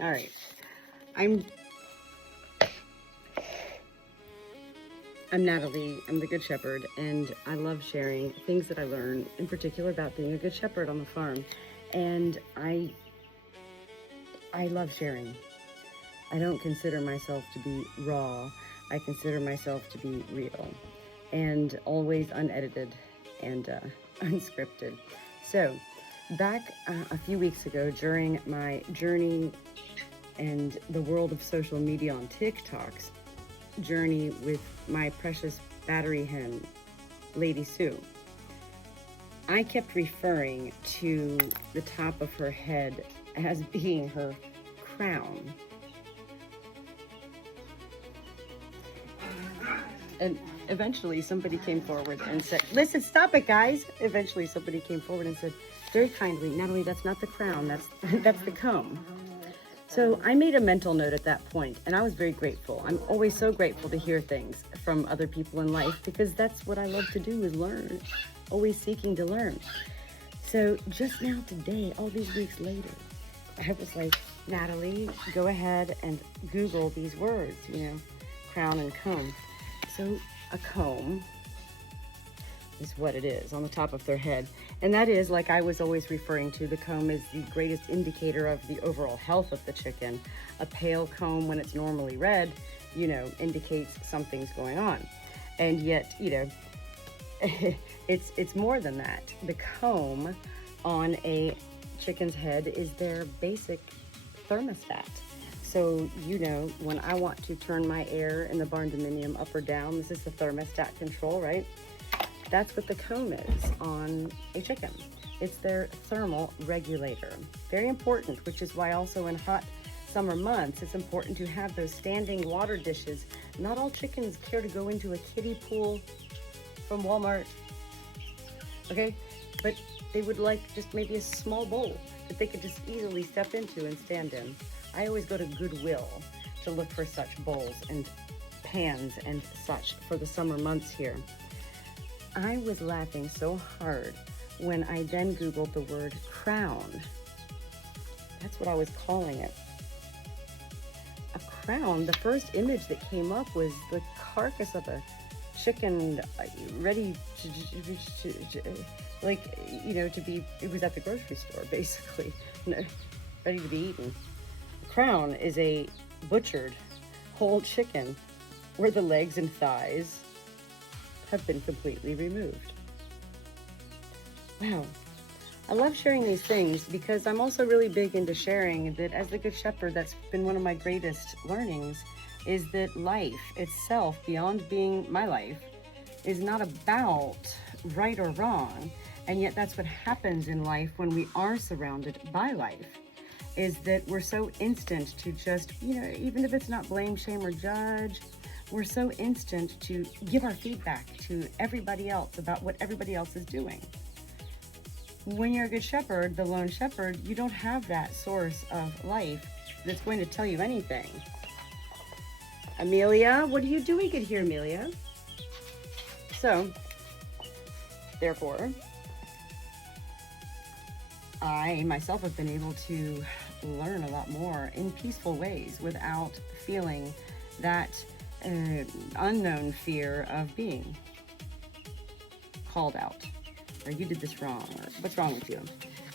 All right. I'm Natalie. I'm the Good Shepherd, and I love sharing things that I learn, in particular about being a good shepherd on the farm. And I love sharing. I don't consider myself to be raw. I consider myself to be real, and always unedited and unscripted. So, back a few weeks ago, during my journey and the world of social media on TikTok's journey with my precious battery hen, Lady Sue, I kept referring to the top of her head as being her crown. And eventually somebody came forward and said, listen, stop it, guys. Eventually somebody came forward and said, very kindly, Natalie, that's not the crown, that's the comb. So I made a mental note at that point, and I was very grateful. I'm always so grateful to hear things from other people in life, because that's what I love to do, is learn, always seeking to learn. So just now today, all these weeks later, I was like, Natalie, go ahead and Google these words, crown and comb. So a comb is what it is on the top of their head. And that is, like I was always referring to, the comb is the greatest indicator of the overall health of the chicken. A pale comb, when it's normally red, indicates something's going on. And yet, it's more than that. The comb on a chicken's head is their basic thermostat. So, when I want to turn my air in the barn dominium up or down, this is the thermostat control, right? That's what the comb is on a chicken. It's their thermal regulator. Very important, which is why also in hot summer months, it's important to have those standing water dishes. Not all chickens care to go into a kiddie pool from Walmart, okay? But they would like just maybe a small bowl that they could just easily step into and stand in. I always go to Goodwill to look for such bowls and pans and such for the summer months here. I was laughing so hard when I then Googled the word crown. That's what I was calling it. A crown, the first image that came up was the carcass of a chicken ready to be, it was at the grocery store, basically, ready to be eaten. A crown is a butchered whole chicken where the legs and thighs have been completely removed. Wow. I love sharing these things because I'm also really big into sharing that as the Good Shepherd, that's been one of my greatest learnings, is that life itself, beyond being my life, is not about right or wrong. And yet that's what happens in life when we are surrounded by life, is that we're so instant to just, even if it's not blame, shame, or judge, we're so instant to give our feedback to everybody else about what everybody else is doing. When you're a good shepherd, the lone shepherd, you don't have that source of life that's going to tell you anything. Amelia, what are you doing good here, Amelia? So, therefore, I myself have been able to learn a lot more in peaceful ways without feeling that unknown fear of being called out, or you did this wrong, or what's wrong with you.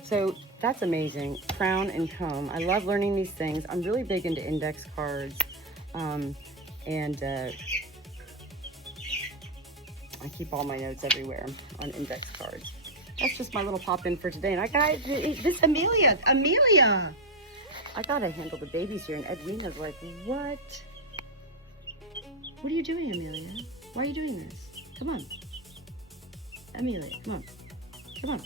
So that's amazing. Crown and comb. I love learning these things. I'm really big into index cards, and I keep all my notes everywhere on index cards. That's just my little pop in for today. And I got this Amelia. I gotta handle the babies here, and Edwina's like, what? What are you doing, Amelia? Why are you doing this? Come on. Amelia, come on. Come on.